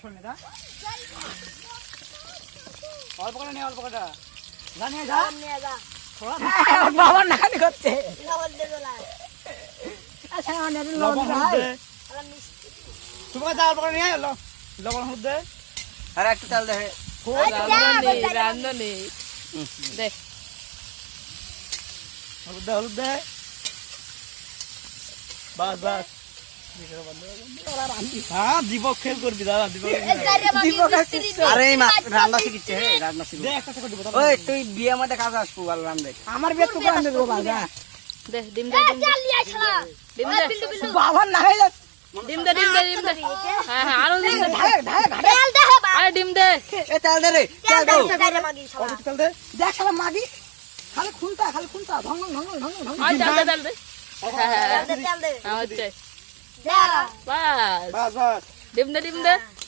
শোনে দা অল্প করে নে অল্প করে জানিয়ে যা বাবা নাকানি করছে তোমার যা অল্প করে নিয়ে এলো লবণ হলুদ দে আর একটু তেল দে রান্ধনি দে হলুদ দে বাস বাস হ্যাঁ দীপক খেল করবি দাদা আরে রান্না শিখিচ্ছে হে রান্না শিখি দে একটা করে দিব ওই তুই বিয়ে মধ্যে কাজ আসবো আর রান্ধে আমার বিয়ে তো রান্ধে দেবো বাবা দে ডিম দে ডিম দে বাবা না হয়ে যাচ্ছে ডিম দে হ্যাঁ হ্যাঁ আরো ডিম দে ঢাক আরে ডিম দে এ তেল দে রে তেল দাও অল্প তেল দে দেখ শালা মাগি খালি খুনতা ঢং ঢং ঢং ঢং আই তেল দে হ্যাঁ হ্যাঁ হচ্ছে বাস বাস বাস ডিম দে